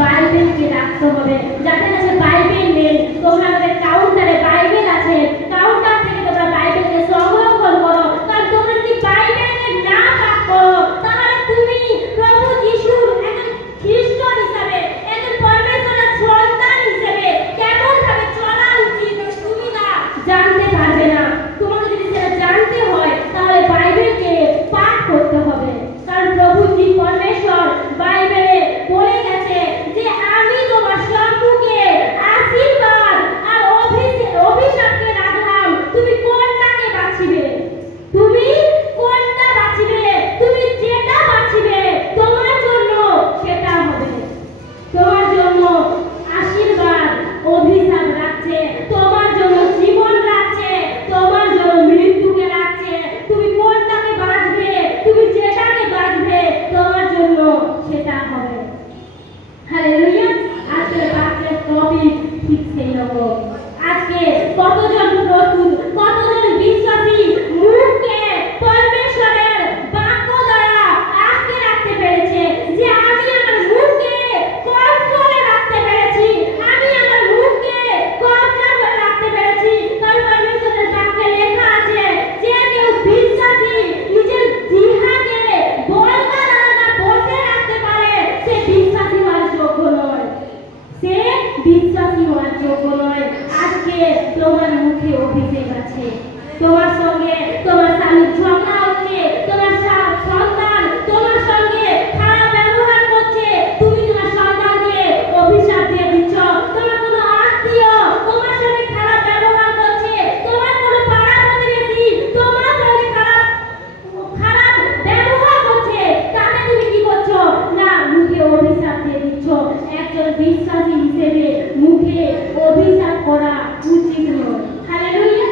বাইবেলকে রাখতে হবে। যাদের কাছে বাইবেল নেই, তোমরা আমাদের কাউন্টারে বাইবেল আছে, কাউন্টার থেকে তোমরা বাইবেলকে সংরক্ষণ করো। কারণ তোমরা যদি বাইবেলকে না পাঠ করো, তাহলে তুমি প্রভু যিশুর একজন খ্রিস্টান হিসাবে, একজন পরমেশ্বরের সন্তান হিসাবে কেমন ভাবে চলা উচিত তুমি না জানতে পারবে না। তোমাকে যদি সেটা জানতে হয়, তাহলে বাইবেলকে পাঠ করতে হবে। কারণ প্রভু যি পরমেশ্বর বাইবেলে বলে গেছে যে আমি তোমার সম্মুখে আশীর্বাদ আর অভিশাপকে রাখলাম, তুমি কোনটাকে বাছিবে? তুমি কোনটা বাছিবে? তুমি যেটা বাছিবে তোমার জন্য সেটা হবে। তোমার জন্য আশীর্বাদ অভিশাপ রাখছে, তোমার জন্য জীবন রাখছে, তোমার জন্য মৃত্যুকে রাখছে। তুমি কোনটাকে বাছবে? তুমি যেটাকে বাছবে তোমার জন্য সেটা হবে। হালেলুয়া। আজকে বাক্যের টপিক ঠিক সেই রকম। আজকে কতজন প্রস্তুত, কতজন বিশ্বাসী মুখকে পরমেশ্বরের বাক্য দ্বারা আটকে রাখতে পেরেছে যে আমি আমার মুখকে কন্ট্রোলে রাখতে পেরেছি, আমি আমার মুখকে কবজা করে রাখতে পেরেছি। কারণ পরমেশ্বরের বাক্যে লেখা আছে যে কেউ বিশ্বাসী নিজের জিহ্বাকে বলগা দ্বারা বসে রাখতে পারে, সে বিশ্বাসী হওয়ার যোগ্য নয়, সে বিশ্বাসী হওয়ার যোগ্য নয়। আজকে তোমার মুখে অভিষেক আছে, তোমার সঙ্গে তোমার স্বামীর ঝগড়া হচ্ছে, তোমার সন্তান তোমার সঙ্গে খারাপ ব্যবহার করছে, তুমি তোমার সন্তানকে অভিশাপ দিয়ে দিচ্ছ। তোমার কোনো আত্মীয় তোমার সঙ্গে খারাপ ব্যবহার করছে, তোমার কোনো পাড়া প্রতিবেশী তোমার সঙ্গে খারাপ ব্যবহার করছে, তাতে তুমি কি করছো? না, মুখে অভিশাপ দিয়ে দিচ্ছ। একজন বিশ্বাসী হিসেবে মুখে অভিশাপ করা উচিত নয়। হালেলুয়া।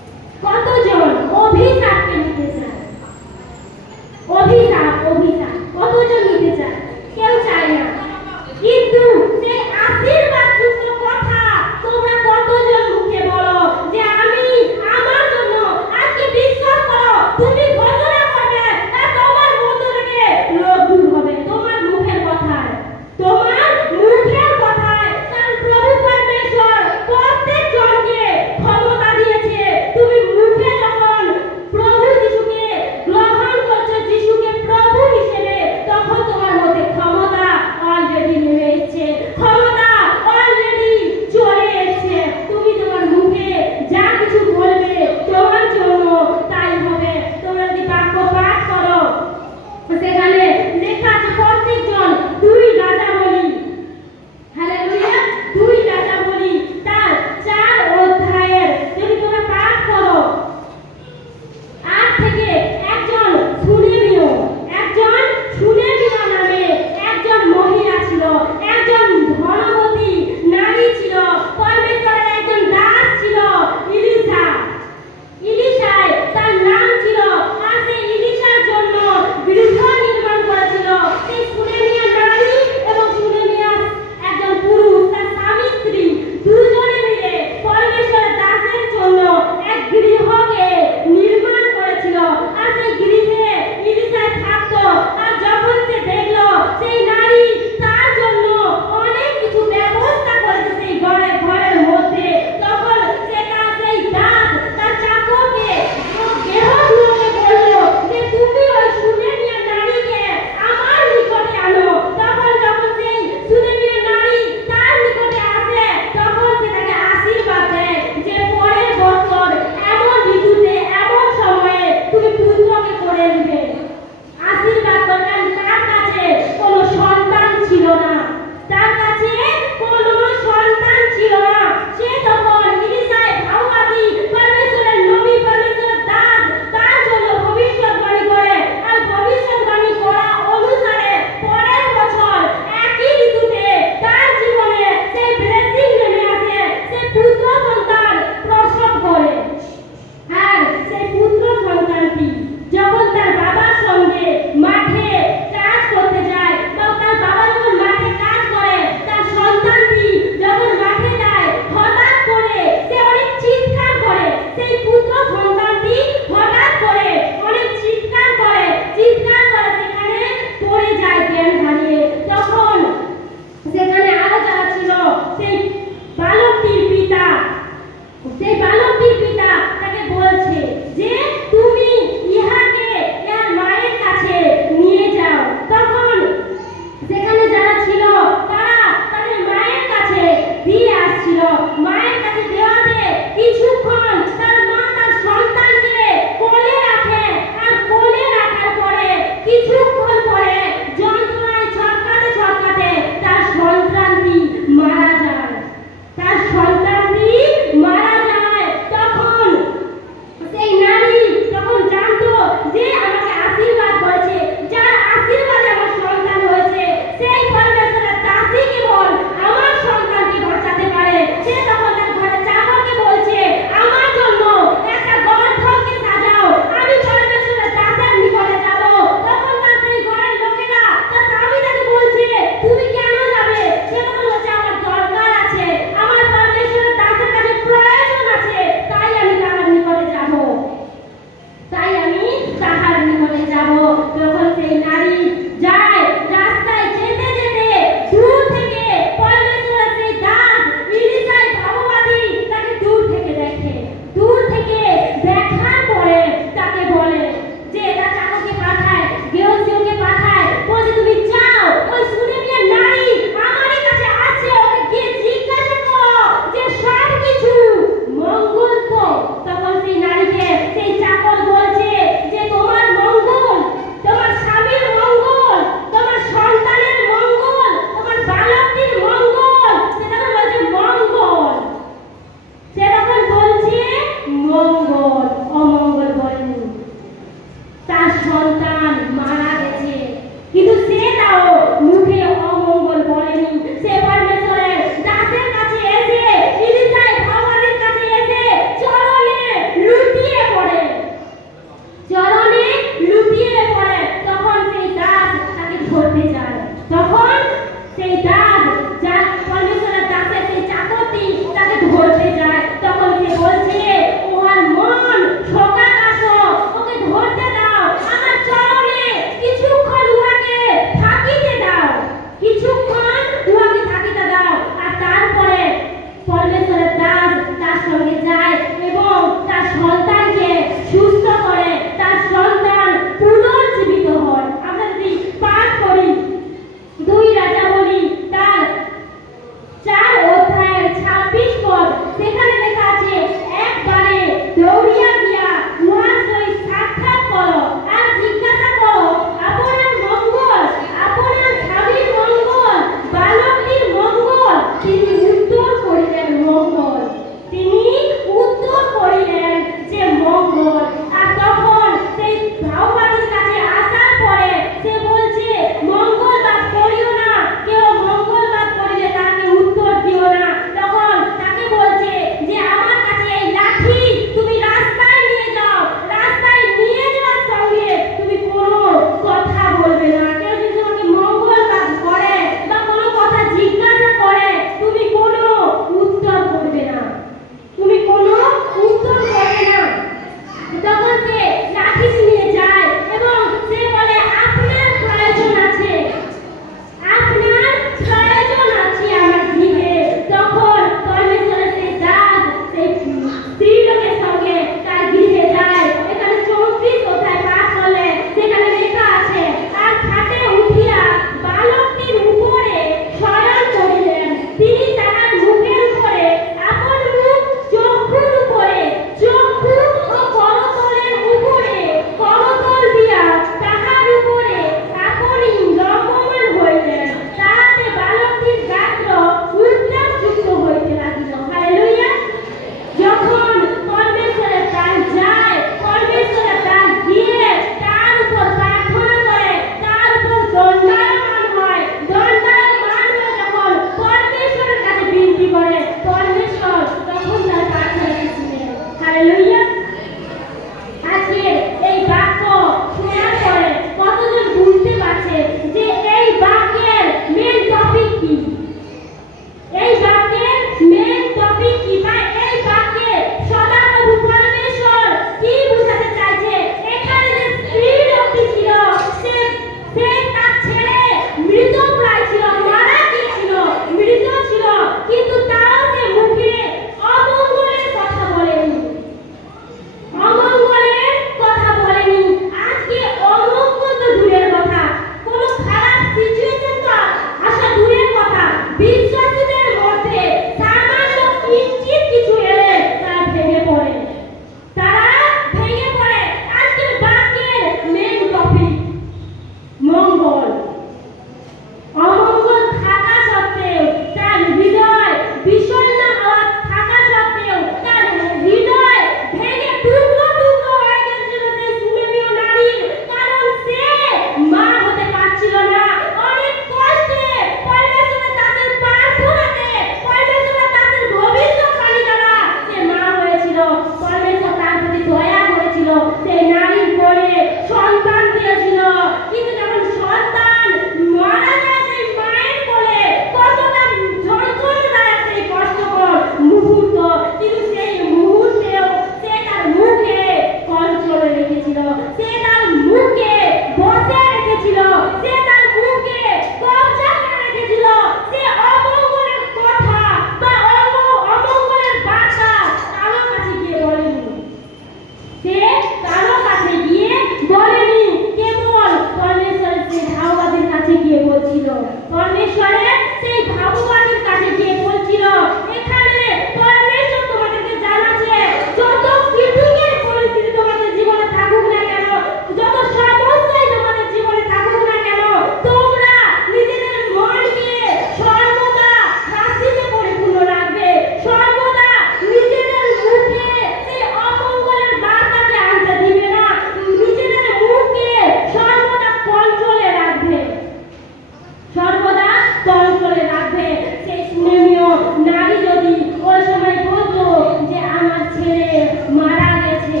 কম করে রাখবে। সেই শুনে নিও, নারী যদি ওই সময় বলতো যে আমার ছেলে মারা গেছে,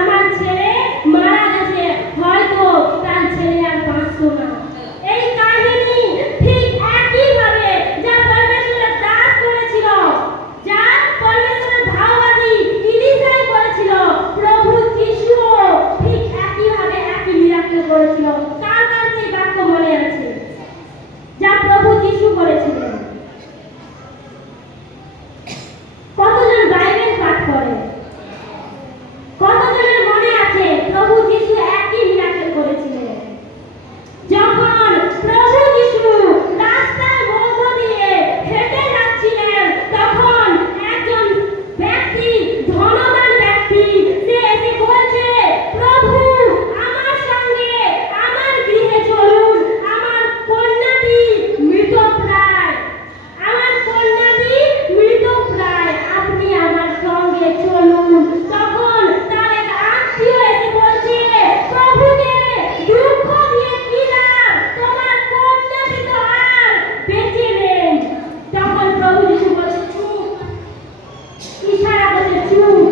আমার ছেলে মারা গেছে, হয়তো তার ছেলে আর বাঁচতো না। এই কাহিনী ঠিক একইভাবে যা পরমেশ্বরের দাস করেছিল, যা পরমেশ্বরের ভাওবাদী ইলিশাই করেছিল, প্রভু যিশুও ঠিক একইভাবে একই মিরাকেল করেছিল। কার কার সেই বাক্য মনে আছে যা প্রভু যিশু করেছিলেন? কতজন বাইবেল পাঠ করে? কতজনের মনে আছে প্রভু যিশু একই মিরাকেল করেছিলেন? যখন প্রভু যিশু রাস্তার মধ্য দিয়ে হেঁটে যাচ্ছিলেন, তখন একজন ব্যক্তি, ধনবান ব্যক্তি, সে এসে বলছে, প্রভু আমার সঙ্গে আমার গৃহে চলুন, আমার কন্যাটি মৃতপ্রায়, আমার কন্যাটি মৃতপ্রায়, আপনি আমার সঙ্গে চলুন। তখন তার এক আত্মীয় এসে বলছে, প্রভুকে দুঃখ দিয়ে কি লাভ, তোমার কন্যাটি তো আর বেঁচে নেই। তখন প্রভু যিশু বলছে, চুপ, ইশারা করছে চুপ,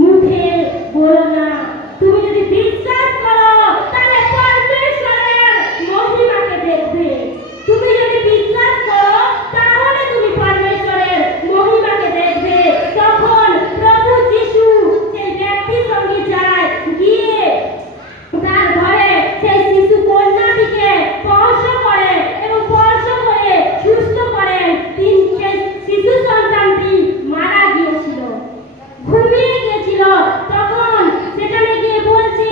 মুখে বলো না। তুমি যদি বিশ্বাস করো তাহলে পরমেশ্বরের মহিমাকে দেখবে। তুমি যদি বিশ্বাস করো তাহলে তুমি পরমেশ্বরের মহিমাকে দেখবে। তখন প্রভু যিশু সেই ব্যক্তির সঙ্গে যায়, গিয়ে তার ঘরে সেই শিশু কন্যাটিকে স্পর্শ করে এবং স্পর্শ করে সুস্থ করেন। সেই শিশু সন্তানটি মারা গিয়েছিল, ঘুমিয়ে গিয়েছিল। তখন সেখানে গিয়ে বলছে,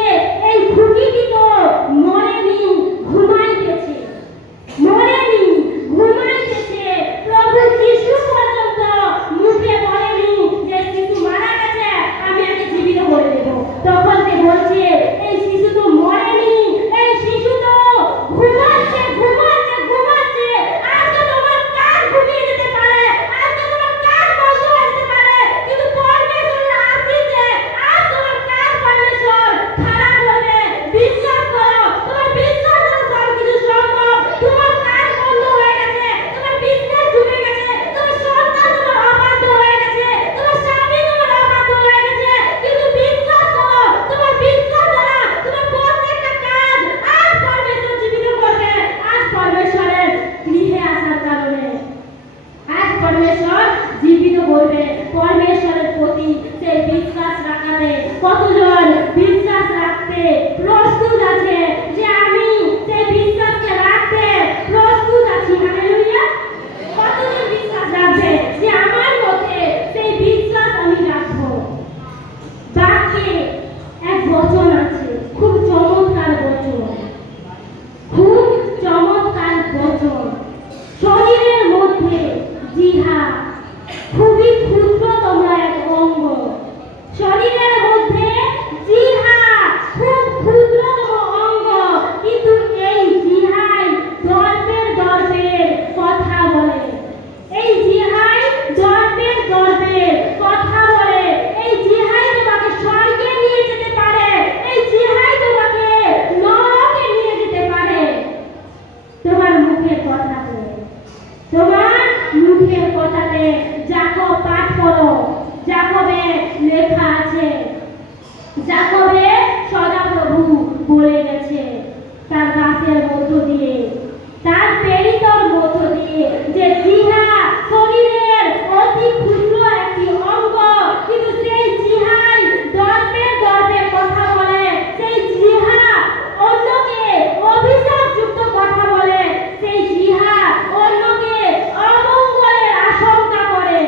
এই খুকিটি তো মরেনি, ঘুমাইতেছে, মরেনি, ঘুমাইতেছে। প্রভু যিশু পর্যন্ত মুখে বলেনি যে শিশু মারা গেছে, আমি একে জীবিত করে দেব। তখন সে বলছে, এই শিশু তো মরেনি, এই শিশু তো ঘুমাচ্ছে, ঘুমাচ্ছে, ঘুমাচ্ছে। আজকে তোমার কাজ ঘুমিয়ে যেতে পারে, আজকে তোমার কাজ বন্ধ হয়ে যেতে পারে, কিন্তু পরমেশ্বরের আশীষে আজ তোমার কাজ পরমেশ্বর খাড়া করবে। বিশ্বাস করো, তোমার বিশ্বাস দ্বারা সবকিছু সম্ভব। তোমার কাজ বন্ধ হয়ে গেছে, তোমার বিজনেস ডুবে গেছে, তোমার সন্তান তোমার অবাধ্য হয়ে গেছে, তোমার স্বামী তোমার অবাধ্য হয়ে গেছে, কিন্তু বিশ্বাস করো, তোমার বিশ্বাস দ্বারা তোমার প্রত্যেকটা কাজ আজ পরমেশ্বর জীবিত করবে। আজ পরমেশ্বরের গৃহে আসার কারণে আজ পরমেশ্বর জীবিত করবে। পরমেশ্বরের প্রতি সেই বিশ্বাস রাখাতে কতজন বিশ্বাস রাখতে প্রস্তুত আছে যে আমি সেই বিশ্বাসকে রাখতে প্রস্তুত আছি? হালেলুয়া! কতজন বিশ্বাস রাখবে যে আমার মধ্যে সেই বিশ্বাস আমি রাখবো? বাক্যে এক বচন আছে, খুব চমৎকার বচন, খুব চমৎকার বচন। শরীরের মধ্যে জিহ্বা খুবই ক্ষুদ্রতম এক অঙ্গ। শরীরের মধ্যে জিহ্বা খুব ক্ষুদ্রতম অঙ্গ, কিন্তু এই জিহ্বাই দর্পের দর্পের কথা বলে। এই জিহ্বাই দর্পের দর্পের কথা বলে। এই জিহ্বাই তোমাকে স্বর্গে নিয়ে যেতে পারে, এই জিহ্বাই তোমাকে নরকে নিয়ে যেতে পারে। তোমার মুখের কথাতে, তোমার মুখের কথাতে। যাকব পাঠ করো, যাকবে লেখা আছে, যাকবে সদাপ্রভু বলে গেছে তার দাসের মধ্য দিয়ে, তার প্রেরিতর মধ্য দিয়ে, যে জিহ্বা শরীরের অতি ক্ষুদ্র একটি অঙ্গ, কিন্তু সেই জিহ্বাই দর্পের দর্পের কথা বলে। সেই জিহ্বা অন্যকে অভিশাপযুক্ত কথা বলে, সেই জিহ্বা অন্যকে অমঙ্গলের আশঙ্কা করে।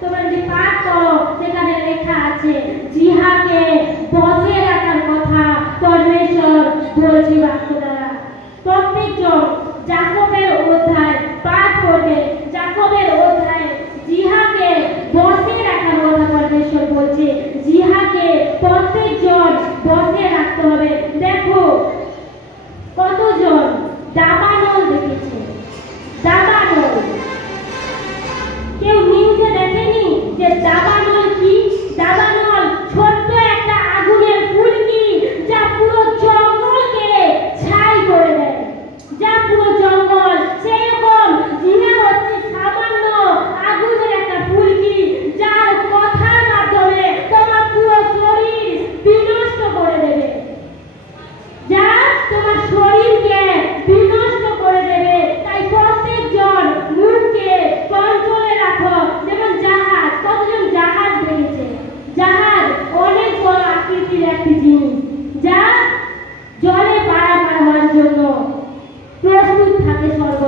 তোমরা যদি পাঠ করো, সেখানে লেখা আছে জিহ্বাকে বসে রাখার কথা পরমেশ্বর বলছে বাক্য দ্বারা। প্রত্যেকজন যাকবের অধ্যায় পাঠ করবে, যাকবের অধ্যায়ে জিহ্বাকে বসে রাখার কথা পরমেশ্বর বলছে। জিহ্বাকে প্রত্যেকজন বসে রাখতে হবে। দেখো কতজন দাবানল দেখেছে? দাবানল কেউ নিউজে দেখেনি যে দাবানল কি? দাবানল ছোট্ট একটা আগুনের ফুলকি, যা পুরো জঙ্গলকে ছাই করে দেয়, যা পুরো জঙ্গল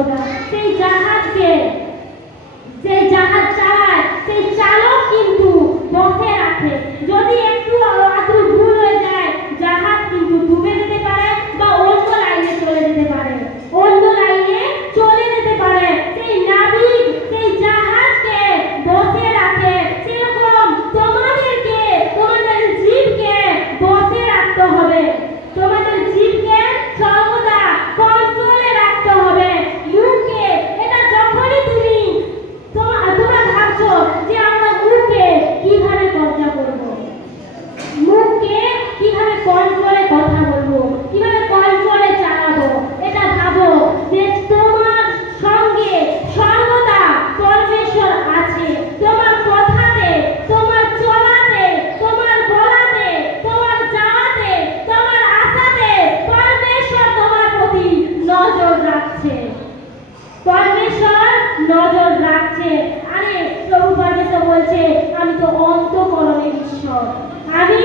সর্বদা। সেই জাহাজকে যে জাহাজ চালায় সেই চালক কিন্তু বসে রাখে। যদি একটু আধটু ভুল হয়ে যায় জাহাজ কিন্তু ডুবে যেতে পারে বা অন্য লাইনে চলে যেতে পারে, অন্য লাইনে চলে যেতে পারে। সেই নাবিক সেই জাহাজকে বসে রাখে। সেরকম তোমাদেরকে, তোমাদের জীবকে বসে রাখতে হবে। তোমাদের জীবকে সর্বদা কন্ট্রোলে রাখতে হবে। মুখকে, এটা যখনই তোমরা ভাবছো যে আমরা মুখকে কিভাবে কবজা করব, মুখকে কিভাবে কন্ট্রোলে কথা বলবো, কিভাবে কন্ট্রোলে চালাবো, এটা ভাবো যে তোমার সঙ্গে সর্বদা পরমেশ্বর আছে। তোমার কথাতে, তোমার চলাতে, তোমার বলাতে, তোমার যাওয়াতে, তোমার আশাতে পরমেশ্বর তোমার প্রতি নজর রাখছে। পরমেশ্বর নজর রাখছে। আরে প্রভু পরমেশ্বর বলছে আমি তো অন্তঃকরণের ঈশ্বর, আমি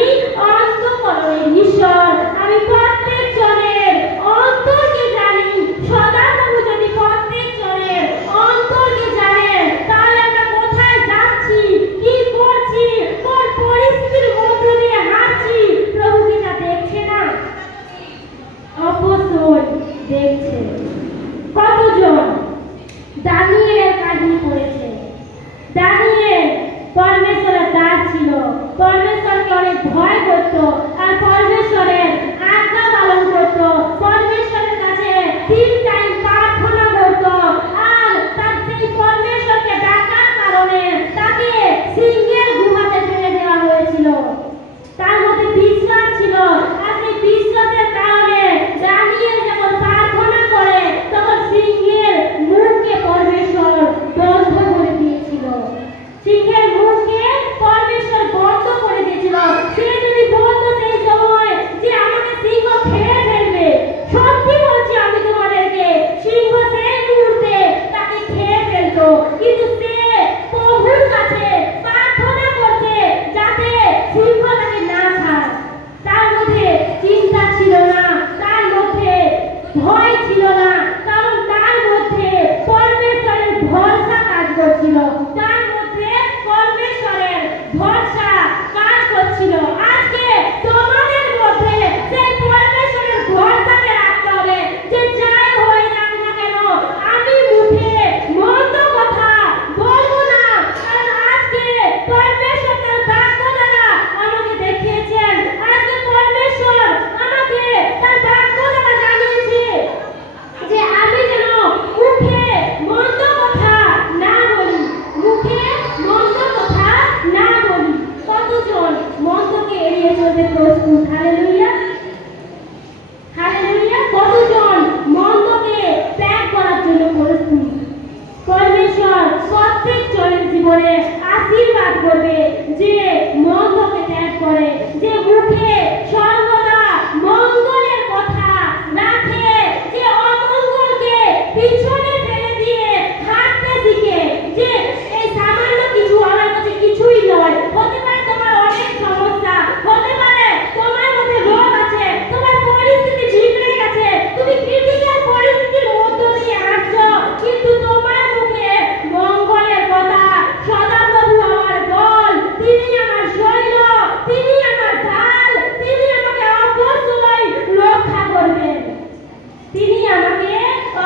অন্তঃকরণের ঈশ্বর, আমি প্রত্যেক জনের অন্তরকে জানি। সদা প্রভু যদি প্রত্যেক জনের অন্তরকে জানেন তাহলে আমরা কোথায় যাচ্ছি, কি করছি, কোন পরিস্থিতির মধ্য দিয়ে হাঁটছি প্রভু কি তা দেখছে না? অবশ্যই দেখছে। কতজন দানিয়েলের কাহিনী পড়েছে? দানিয়েল পরমেশ্বরের দাস ছিল, পরমেশ্বরকে অনেক ভয় করত আর পরমেশ্বরের আজ্ঞা পালন করত, পরমেশ্বরের কাছে 3 টাইম প্রার্থনা করত। আর তার সেই পরমেশ্বরকে ডাকার কারণে তাকে সিংহের গুহাতে ফেলে দেওয়া হয়েছিল। তার মধ্যে বিশ্বাস ছিল আর সেই বিশ্বাসের কারণে দানিয়েল যখন প্রার্থনা করে তখন সিংহের মুখকে পরমেশ্বর বন্ধ করে দিয়েছিল। সিংহের মুখকে পরমেশ্বর বন্ধ করে দিয়েছিল। সে যদি বলতো সেই সময় যে আমাকে সিংহ খেয়ে ফেলবে, সত্যি বলছি আমি তোমাদেরকে, সিংহ সেই মুহূর্তে তাকে খেয়ে ফেলতো। কিন্তু সে প্রভুর কাছে প্রার্থনা করছে যাতে সিংহ তাকে না খায়। তার মধ্যে চিন্তা ছিল না, তার মধ্যে ভয় ছিল না, কারণ তার মধ্যে পরমেশ্বরের ভরসা কাজ করছিল, তার মধ্যে পরমেশ্বরের ভরসা কাজ করছিল। আজকে তোমাদের মধ্যে সেই পরমেশ্বরের ভরসাকে রাখতে হবে যে যাই হয়ে যাক না কেন আমি মুখে মন্দ কথা বলবো না। কারণ আজকে পরমেশ্বর তার বাক্য দ্বারা আমাকে দেখিয়েছেন, আজকে পরমেশ্বর আমাকে তার বাক্য দ্বারা জানিয়েছে যে আমি যেন মুখে মন্দ কথা না বলি, মুখে মন্দ কথা না বলি। কতজন মন্দকে এড়িয়ে চলতে প্রস্তুত? Hallelujah, hallelujah. কতজন মন্দকে ত্যাগ করার জন্য প্রস্তুত? পরমেশ্বর প্রত্যেক জনের জীবনে আশীর্বাদ করবে যে মন্দকে ত্যাগ করে, যে মুখে সর্বদা মঙ্গলের কথা রাখে, যে অমঙ্গলকে পিছনে ফেলে দিয়ে হাঁটতে শিখে। যে এই সামান্য কিছু আমার কাছে কিছুই নয়, হতে পারে তোমার অনেক সমস্যা, হতে পারে তোমার মধ্যে রোগ আছে, তোমার পরিস্থিতি বিগড়ে গেছে, তুমি ক্রিটিক্যাল পরিস্থিতির মধ্য দিয়ে হাঁটছো, কিন্তু তোমার মুখে মঙ্গলের কথা, সদা প্রভু আমার বল, তিনি আমার শৈল, তিনি আমার ঢাল, তিনি আমাকে অবশ্যই রক্ষা করবেন, তিনি আমাকে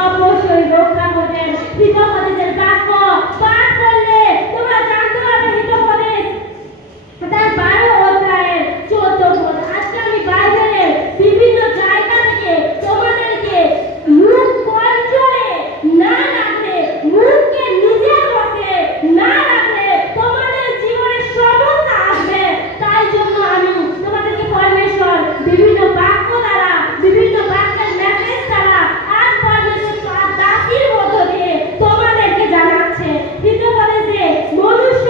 অবশ্যই রক্ষা করবেন। হিতোপদেশের বাক্য পাঠ করলে তোমরা জানতে পারবে হিতোপদেশ তার 12 অধ্যায়ের 14 পদ। আজকে আমি বাইবেলের বিভিন্ন জায়গা থেকে তোমাদেরকে মুখ কন্ট্রোলে না রাখলে, মুখকে নিজের বশে না রাখলে তোমাদের জীবনে সমস্যা আসবে। তাই জন্য আমি তোমাদেরকে পরমেশ্বর বিভিন্ন বাক্য দ্বারা, বিভিন্ন বাক্যের মেসেজ দ্বারা আজ পরমেশ্বর তার দাসীর মধ্য দিয়ে তোমাদেরকে জানাচ্ছে। হিতোপদেশে মনুষ্য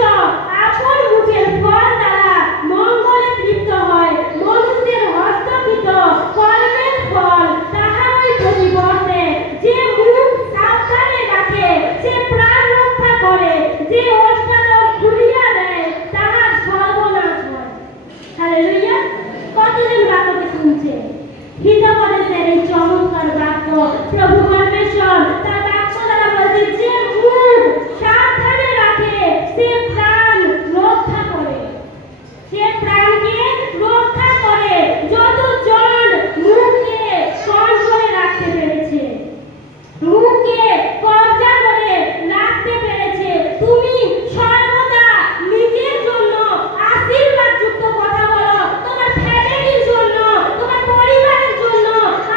আপন মুখের ফল দ্বারা মঙ্গলে তৃপ্ত হয়, মনুষ্যের হস্তকৃত কর্মের ফল তাহারই পরিবর্তে। যে মুখ সাবধানে রাখে সে প্রাণ রক্ষা করে, যে অষ্টাদশ খুলিয়া দেয় তাহার সর্বনাশ হয়। হালেলুয়া। কতজন বাক্যকে শুনছে? হিতোপদেশের এই চমৎকার বাক্য প্রভু পরমেশ্বর তার বাক্য সে প্রাণ রক্ষা করে, সে প্রাণকে রক্ষা করে। যতজন মুখকে কন্ট্রোলে রাখতে পেরেছে, মুখকে কবজা করে রাখতে পেরেছে, তুমি সর্বদা নিজের জন্য আশীর্বাদযুক্ত কথা বলো, তোমার ফ্যামিলির জন্য, তোমার পরিবারের জন্য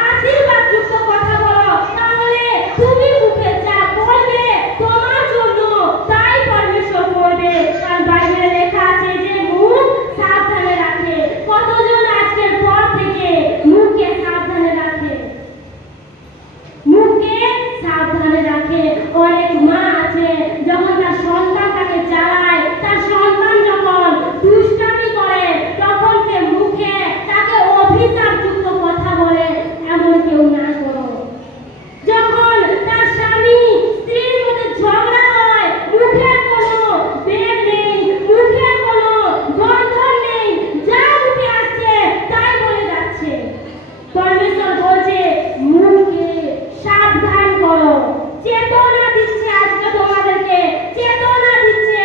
আশীর্বাদযুক্ত কথা বলো, তাহলে তুমি মুখে যা বলবে তোমার জন্য তাই পরমেশ্বর করবে। কারণ বাইবেলে লেখা আছে যে মুখ সাবধানে রাখে। কতজন আজকের পর থেকে মুখকে সাবধানে রাখে? মুখকে সাবধানে রাখে। অনেক মা আছে যখন তার সন্তানটাকে চালায়, তার সন্তান যখন দুষ্টামি করে তখন সে মুখে তাকে অভিশাপযুক্ত কথা বলে। এমন কেউ না করো। যখন তার স্বামী স্ত্রীর মধ্যে ঝগড়া হয়, মুখের কোনো বেগ নেই, মুখের কোনো বন্ধন নেই, যা মুখে আসছে তাই বলে যাচ্ছে। পরমেশ্বর বলছে মুখকে সাবধান করো। চেতনা দিচ্ছে, আজকে তোমাদেরকে চেতনা দিচ্ছে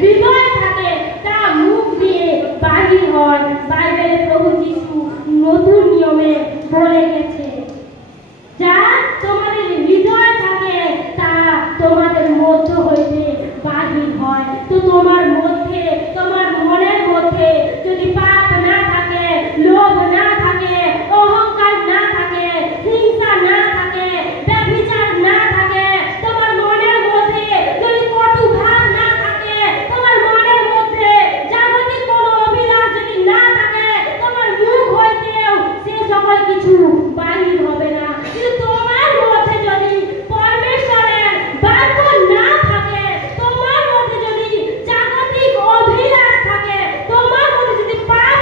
হৃদয় থাকে তা মুখ দিয়ে বাহির হয়। বাইবেলে প্রভু যিশু নতুন নিয়মে বলে গেছে, যা তোমাদের হৃদয় থাকে তা তোমাদের মধ্য হইতে বাহির হয়। তো তোমার মধ্যে, তোমার মনের মধ্যে যদি পাপ না থাকে, লোভ না থাকে, অহংকার না থাকে, হিংসা না থাকে, ব্যভিচার না থাকে, তোমার মনের মধ্যে যদি কটু ভাব না থাকে, তোমার মনের মধ্যে জাগতিক কোনো অভিলাষ যদি না থাকে, তোমার মুখ হইতেও সে সকল কিছু বাহির হবে না। কিন্তু তোমার মধ্যে যদি পরমেশ্বরের বাক্য না থাকে, তোমার মধ্যে যদি জাগতিক অভিলাষ থাকে, তোমার মধ্যে যদি পাপ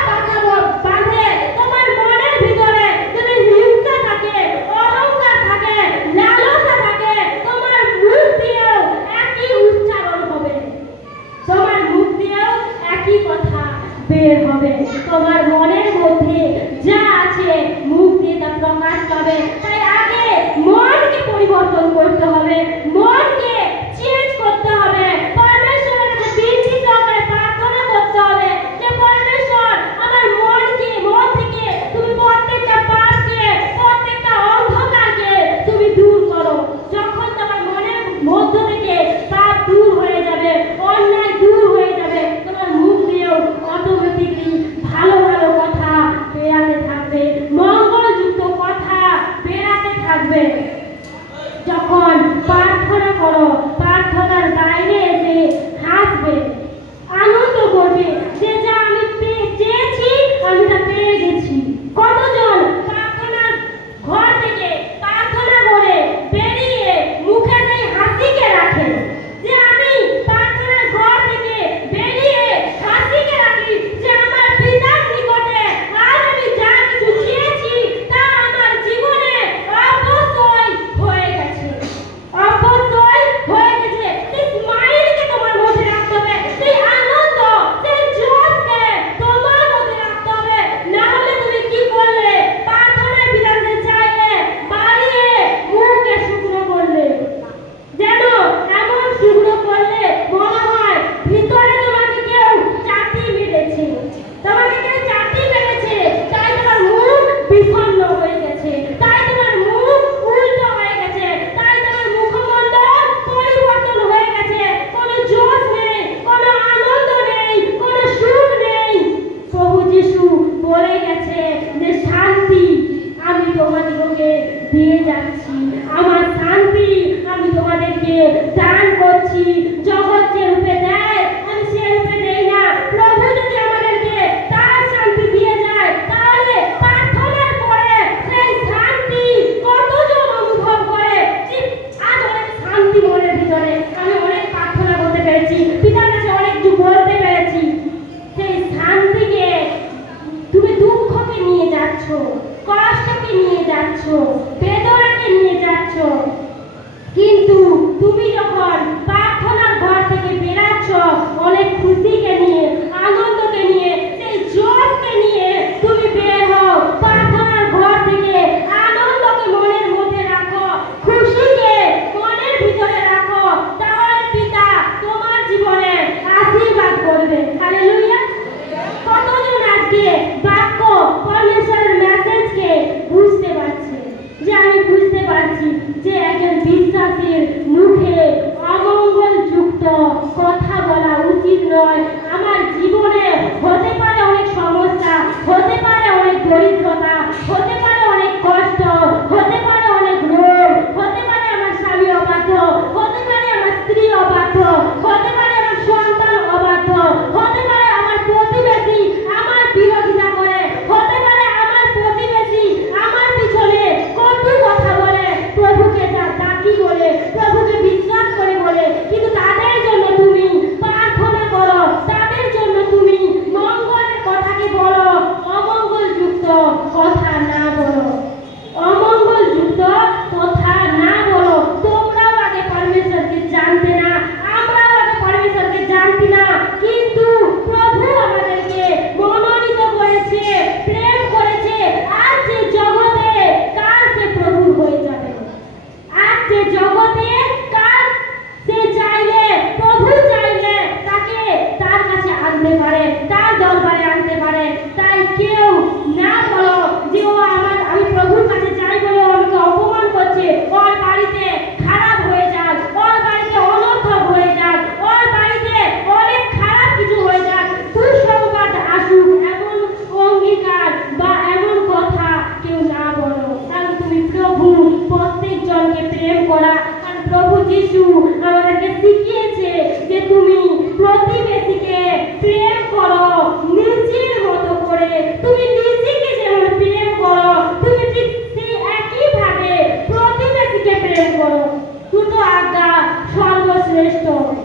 বাঁধে, তোমার মনের ভিতরে যদি হিংসা থাকে, অহংকার থাকে, লালসা থাকে, তোমার মুখ দিয়েও একই উচ্চারণ হবে, তোমার মুখ দিয়েও একই কথা বের হবে। তোমার মনের মধ্যে যা আছে মুখ দিয়ে তা প্রকাশ পাবে। তাই আগে মনকে পরিবর্তন করতে হবে, মনকে চেঞ্জ করতে হবে। পরমেশ্বরের কাছে বিনতি সহকারে প্রার্থনা করতে হবে যে পরমেশ্বর, আমার মনকে, মন থেকে তুমি প্রত্যেকটা পাপকে, প্রত্যেকটা অন্ধকারকে তুমি দূর করো। যখন তোমার মনের মধ্য থেকে পাপ দূর হয়ে যাবে, অন্যায় দূর হয়ে যাবে, তোমার মুখ দিয়েও অটোমেটিকলি ভালো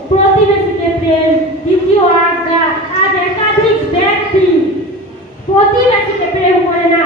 প্রতিবেশীকে প্রেম। দ্বিতীয় আজ্ঞা, আজ একাধিক ব্যক্তি প্রতিবেশীকে প্রেম করে না,